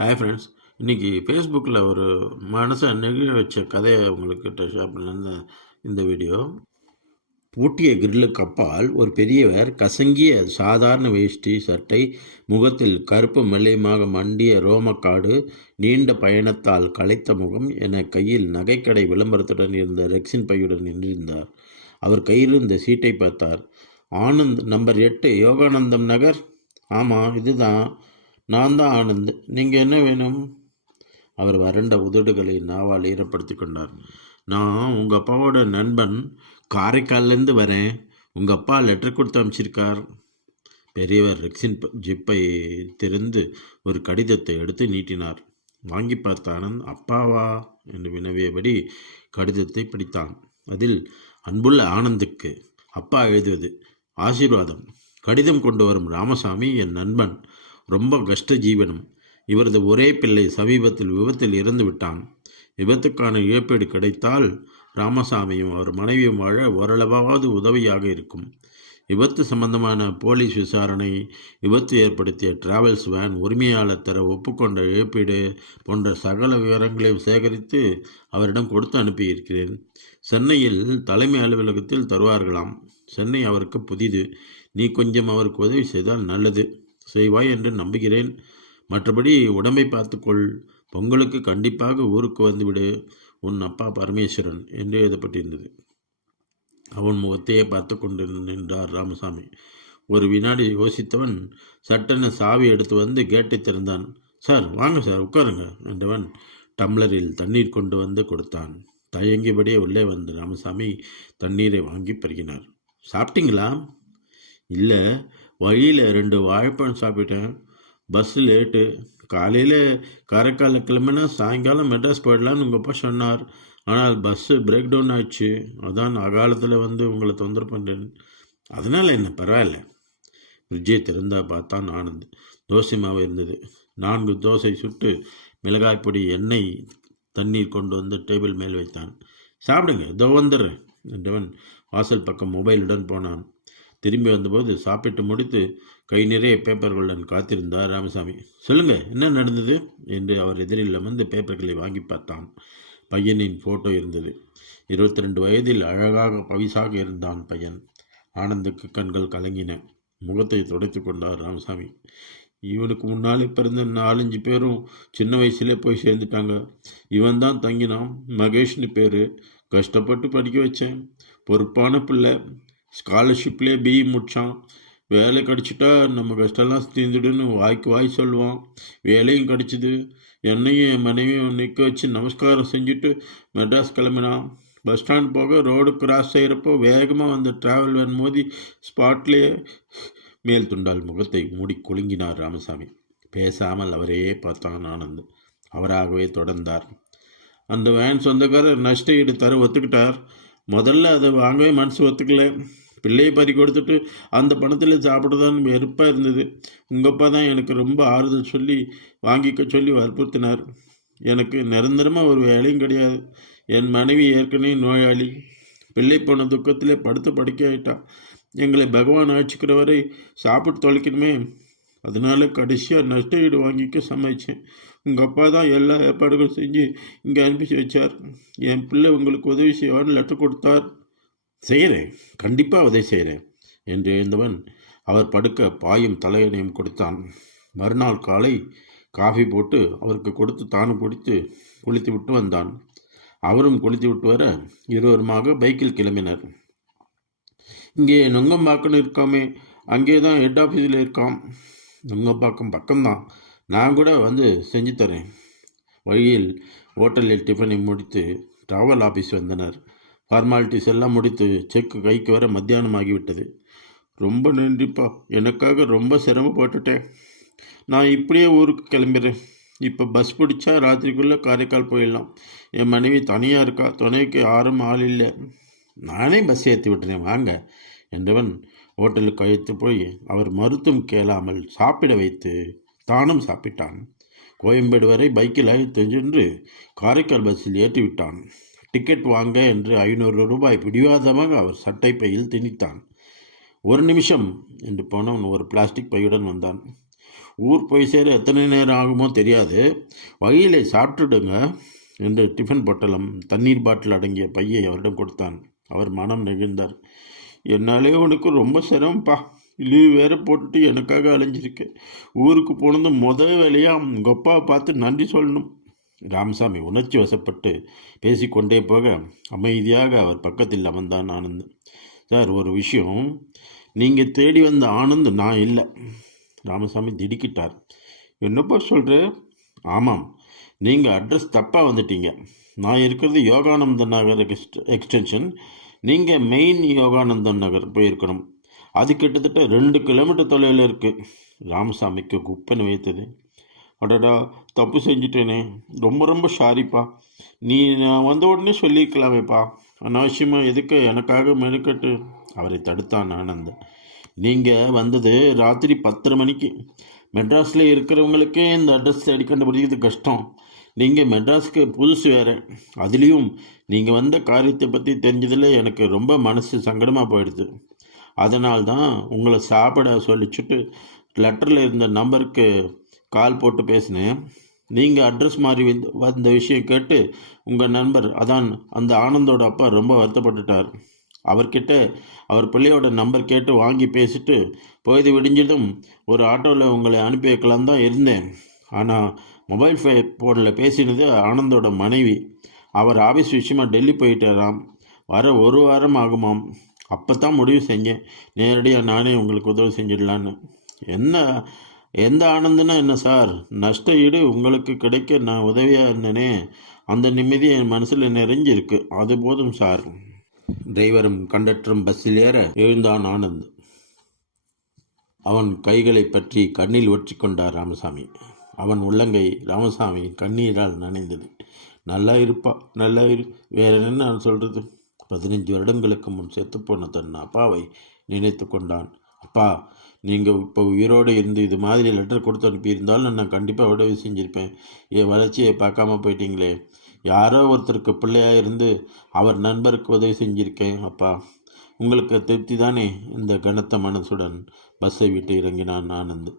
Hi friends இன்றைக்கி ஃபேஸ்புக்கில் ஒரு மனசை நெகிழ வச்ச கதையை உங்களுக்கு ஷேர் பண்ண இந்த வீடியோ பூட்டிய கிரில்லுக்கு அப்பால் ஒரு பெரியவர் கசங்கிய சாதாரண வேஷ்டி சட்டை முகத்தில் கருப்பு மெல்லையுமாக மண்டிய ரோமக்காடு நீண்ட பயணத்தால் களைத்த முகம் என கையில் நகைக்கடை விளம்பரத்துடன் இருந்த ரெக்ஸின் பையுடன் நின்றிருந்தார். அவர் கையில் இருந்த சீட்டை பார்த்தார். ஆனந்த் நம்பர் எட்டு யோகானந்தம் நகர்? ஆமாம் இதுதான். நான் தான் ஆனந்த். நீங்கள் என்ன வேணும்? அவர் வறண்ட உதடுகளை நாவால் ஈரப்படுத்தி கொண்டார். நான் உங்கள் அப்பாவோட நண்பன் காரைக்கால்லேருந்து வரேன். உங்கள் அப்பா லெட்டர் கொடுத்து அனுப்பிச்சிருக்கார் பெரியவர் ரெக்ஸின் ஜிப்பை திறந்து ஒரு கடிதத்தை எடுத்து நீட்டினார். வாங்கி பார்த்த ஆனந்த் அப்பாவா? என்று வினவியபடி கடிதத்தை படித்தான். அதில் அன்புள்ள ஆனந்துக்கு அப்பா எழுதுவது ஆசீர்வாதம். கடிதம் கொண்டு வரும் ராமசாமி என் நண்பன். ரொம்ப கஷ்ட ஜீவனம் இவரது ஒரே பிள்ளை சமீபத்தில் விபத்தில் இறந்து விட்டான். விபத்துக்கான இழப்பீடு கிடைத்தால் ராமசாமியும் அவர் மனைவியும் வாழ ஓரளவாவது உதவியாக இருக்கும். விபத்து சம்பந்தமான போலீஸ் விசாரணை விபத்து ஏற்படுத்திய டிராவல்ஸ் வேன் உரிமையாளர் தர ஒப்புக்கொண்ட இழப்பீடு போன்ற சகல விவரங்களையும் சேகரித்து அவரிடம் கொடுத்து அனுப்பியிருக்கிறேன். சென்னையில் தலைமை அலுவலகத்தில் தருவார்களாம். சென்னை அவருக்கு புதிது. நீ கொஞ்சம் அவருக்கு உதவி செய்தால் நல்லது. செய்வாய் என்று நம்புகிறேன். மற்றபடி உடம்பை பார்த்துக்கொள். பொங்கலுக்கு கண்டிப்பாக ஊருக்கு வந்துவிடு. உன் அப்பா பரமேஸ்வரன் என்று எழுதப்பட்டிருந்தது. அவன் முகத்தையே பார்த்து கொண்டு நின்றார் ராமசாமி. ஒரு வினாடி யோசித்தவன் சட்டென சாவி எடுத்து வந்து கேட்டை திறந்தான். சார் வாங்க சார் உட்காருங்க என்றவன் டம்ளரில் தண்ணீர் கொண்டு வந்து கொடுத்தான். தயங்கியபடியே உள்ளே வந்த ராமசாமி தண்ணீரை வாங்கி பருகினார். சாப்பிட்டீங்களா? இல்லை வழியில் ரெண்டு வாழைப்பழம் சாப்பிட்டேன் பஸ்ஸு லேட்டு காலையில் காரைக்காலில் கிளம்பினா சாயங்காலம் மெட்ராஸ் போயிடலான்னு உங்கள் அப்பா சொன்னார். ஆனால் பஸ்ஸு பிரேக் டவுன் ஆயிடுச்சு. அதான் அகாலத்தில் வந்து உங்களை தொந்தரவு பண்ணுறேன் அதனால் என்ன பரவாயில்ல. ஃப்ரிட்ஜை திறந்தா பார்த்தான் ஆனந்த். தோசை மாவு இருந்தது. நான்கு தோசை சுட்டு மிளகாய் பொடி எண்ணெய் தண்ணீர் கொண்டு வந்து டேபிள் மேல் வைத்தான். சாப்பிடுங்க இதோ வந்துடுறேன் என்றவன் வாசல் பக்கம் மொபைலுடன் போனான். திரும்பி வந்தபோது சாப்பிட்டு முடித்து கை நிறைய பேப்பர்களுடன் காத்திருந்தார் ராமசாமி. சொல்லுங்க என்ன நடந்தது? என்று அவர் எதிரில் அமர்ந்து பேப்பர்களை வாங்கி பார்த்தான். பையனின் ஃபோட்டோ இருந்தது. இருபத்தி ரெண்டு வயதில் அழகாக பவிசாக இருந்தான் பையன். ஆனந்துக்கு கண்கள் கலங்கின. முகத்தை துடைத்து கொண்டார் ராமசாமி. இவனுக்கு முன்னாலே பிறந்த நாலஞ்சு பேரும் சின்ன வயசுலே போய் சேர்ந்துட்டாங்க. இவன் தான் தங்கினான். மகேஷ்னு பேர். கஷ்டப்பட்டு படிக்க வச்சேன். பொறுப்பான பிள்ளை. ஸ்காலர்ஷிப்லேயே பிஇ முடித்தான் வேலை கிடச்சிட்டா நம்ம கஷ்டம்லாம் தீர்ந்துடுன்னு வாய்க்கு வாய் சொல்லுவான். வேலையும் கிடச்சிது. என்னையும் என் மனைவியும் நிற்க வச்சு நமஸ்காரம் செஞ்சுட்டு மெட்ராஸ் கிளம்பினான். பஸ் ஸ்டாண்ட் போக ரோடு கிராஸ் செய்கிறப்போ வேகமாக வந்த டிராவல் வேன் மோதி ஸ்பாட்லேயே மேல் துண்டால் முகத்தை மூடி குலுங்கினார் ராமசாமி. பேசாமல் அவரையே பார்த்தான் ஆனந்த். அவராகவே தொடர்ந்தார். அந்த வேன் சொந்தக்காரர் நஷ்ட ஈடு தர ஒத்துக்கிட்டார். முதல்ல அதை வாங்கவே மனசு ஒத்துக்கல. பிள்ளையை பறி கொடுத்துட்டு அந்த பணத்தில் சாப்பிடுதான்னு வெறுப்பாக இருந்தது. உங்கள் அப்பா தான் எனக்கு ரொம்ப ஆறுதல் சொல்லி வாங்கிக்க சொல்லி வற்புறுத்தினார். எனக்கு நிரந்தரமாக ஒரு வேலையும் கிடையாது. என் மனைவி ஏற்கனவே நோயாளி. பிள்ளை போன துக்கத்திலே படுத்து படுக்க ஆயிட்டான் எங்களை பகவான் ஆச்சுக்கிற வரை சாப்பிட்டு தொலைக்கணுமே. அதனால கடைசியாக நஷ்ட ஈடு வாங்கிக்க சமைச்சேன். உங்கள் அப்பா தான் எல்லா ஏற்பாடுகளும் செஞ்சு இங்கே அனுப்பிச்சு வச்சார். என் பிள்ளை உங்களுக்கு உதவி செய்வான்னு லெட்டர் கொடுத்தார். செய்கிறேன் கண்டிப்பாக உதவி செய்கிறேன் என்று எழுந்தவன் அவர் படுக்க பாயும் தலையணையும் கொடுத்தான். மறுநாள் காலை காஃபி போட்டு அவருக்கு கொடுத்து தானும் குடித்து குளித்து விட்டு வந்தான். அவரும் குளித்து விட்டு வர இருவருமாக பைக்கில் கிளம்பினர். இங்கே நுங்கம்பாக்கம்னு இருக்காமே அங்கே தான் ஹெட் ஆஃபீஸில் இருக்கான் நுங்கம்பாக்கம் பக்கம்தான். நான் கூட வந்து செஞ்சு தரேன். வழியில் ஹோட்டலில் டிஃபனை முடித்து ட்ராவல் ஆஃபீஸ் வந்தனர். ஃபார்மாலிட்டிஸ் எல்லாம் முடித்து செக் கைக்கு வர மத்தியானம் ஆகிவிட்டது. ரொம்ப நன்றிப்பா. எனக்காக ரொம்ப சிரமப்பட்டுட்டேன் நான் இப்படியே ஊருக்கு கிளம்பிடுறேன் இப்போ பஸ் பிடிச்சா ராத்திரிக்குள்ளே காரைக்கால் போயிடலாம். என் மனைவி தனியாக இருக்கா? துணைக்கு யாரும் ஆள் இல்லை. நானே பஸ் ஏற்றி விட்டுறேன். வாங்க என்றவன் ஹோட்டலுக்கு அழைத்து போய் அவர் மருத்துவம் கேளாமல் சாப்பிட வைத்து தானும் சாப்பிட்டான். கோயம்பேடு வரை பைக்கில் அழைத்து சென்று காரைக்கால் பஸ்ஸில் ஏற்றிவிட்டான். டிக்கெட் வாங்க என்று ஐநூறு ரூபாய் பிடிவாதமாக அவர் சட்டை பையில் திணித்தான். ஒரு நிமிஷம் என்று போனவன் ஒரு பிளாஸ்டிக் பையுடன் வந்தான். ஊர் போய் சேர எத்தனை நேரம் ஆகுமோ தெரியாது. வழியிலே சாப்பிட்டுடுங்க என்று டிஃபன் பொட்டலம் தண்ணீர் பாட்டில் அடங்கிய பையை அவரிடம் கொடுத்தான். அவர் மனம் நெகிழ்ந்தார். என்னாலே உனக்கு ரொம்ப சிரமப்பா லீவ் வேற போட்டுட்டு எனக்காக அலைஞ்சிருக்கு. ஊருக்கு போனது முதல் வேலையாக உங்கள் அப்பாவை பார்த்து நன்றி சொல்லணும். ராமசாமி உணர்ச்சி வசப்பட்டு பேசிக்கொண்டே போக அமைதியாக அவர் பக்கத்தில் அமர்ந்தான் ஆனந்த். சார் ஒரு விஷயம். நீங்கள் தேடி வந்த ஆனந்த் நான் இல்லை. ராமசாமி திடுக்கிட்டார். என்னப்பா சொல்கிற ஆமாம். நீங்கள் அட்ரஸ் தப்பாக வந்துட்டீங்க. நான் இருக்கிறது யோகானந்த நகர் எக்ஸ்ட் எக்ஸ்டென்ஷன். நீங்கள் மெயின் யோகானந்தன் நகர் போயிருக்கணும். அது கிட்டத்தட்ட ரெண்டு கிலோமீட்டர் தொலைவில் இருக்குது ராமசாமிக்கு குப்பைன்னு வைத்தது. அடடா தப்பு செஞ்சுட்டேனே. ரொம்ப ரொம்ப சாரிப்பா நீ நான் வந்த உடனே சொல்லியிருக்கலாமேப்பா அனாவசியமாக எதுக்கு எனக்காக மெனுக்கட்டு? அவரை தடுத்தான் ஆனந்தன். நீங்கள் வந்தது ராத்திரி பத்தரை மணிக்கு. மெட்ராஸில் இருக்கிறவங்களுக்கே இந்த அட்ரஸ் தேடி கண்டுபிடிக்கிறது கஷ்டம். நீங்கள் மெட்ராஸ்க்கு புதுசு வேறு. அதுலேயும் நீங்கள் வந்த காரியத்தை பற்றி தெரிஞ்சதில் எனக்கு ரொம்ப மனசு சங்கடமாக போயிடுது. அதனால் தான் உங்களை சாப்பிட சொல்லிச்சுட்டு லெட்டரில் இருந்த நம்பருக்கு கால் போட்டு பேசினேன். நீங்கள் அட்ரஸ் மாறி வந்து வந்த விஷயம் கேட்டு உங்கள் நண்பர் அதான் அந்த ஆனந்தோட அப்பா ரொம்ப வருத்தப்பட்டுட்டார். அவர்கிட்ட அவர் பிள்ளையோட நம்பர் கேட்டு வாங்கி பேசிட்டு பொழுது விடிஞ்சதும் ஒரு ஆட்டோவில் உங்களை அனுப்பி வைக்கலாம் தான் இருந்தேன். ஆனால் மொபைல் ஃபோனில் பேசினது ஆனந்தோட மனைவி. அவர் ஆஃபீஸ் விஷயமா டெல்லி போயிட்டாராம். வர ஒரு வாரம் ஆகுமாம். அப்போ தான் முடிவு செஞ்சேன். நேரடியாக நானே உங்களுக்கு உதவி செஞ்சிடலான்னு. என்ன எந்த ஆனந்தனா என்ன சார்? நஷ்ட ஈடு உங்களுக்கு கிடைக்க நான் உதவியாக இருந்தேனே. அந்த நிம்மதி என் மனசில் நிறைஞ்சிருக்கு. அது போதும் சார். டிரைவரும் கண்டக்டரும் பஸ்ஸில் ஏற எழுந்தான் ஆனந்த். அவன் கைகளை பற்றி கண்ணில் ஒற்றிக்கொண்டார் ராமசாமி. அவன் உள்ளங்கை ராமசாமியின் கண்ணீரால் நனைந்தது. நல்லா இருப்பா நல்லா இரு வேற என்ன நான் சொல்கிறது பதினஞ்சு வருடங்களுக்கு முன் செத்துப்போன தன் அப்பாவை நினைத்து கொண்டான். அப்பா நீங்கள் இப்போ உயிரோடு இருந்து இது மாதிரி லெட்டர் கொடுத்து அனுப்பியிருந்தாலும் நான் கண்டிப்பாக உதவி செஞ்சுருப்பேன். என் வளர்ச்சியை பார்க்காம போயிட்டீங்களே. யாரோ ஒருத்தருக்கு பிள்ளையாக இருந்து அவர் நண்பருக்கு உதவி செஞ்சுருக்கேன் அப்பா. உங்களுக்கு திருப்தி தானே? இந்த கனத்த மனசுடன் பஸ்ஸை விட்டு இறங்கினான் ஆனந்த்.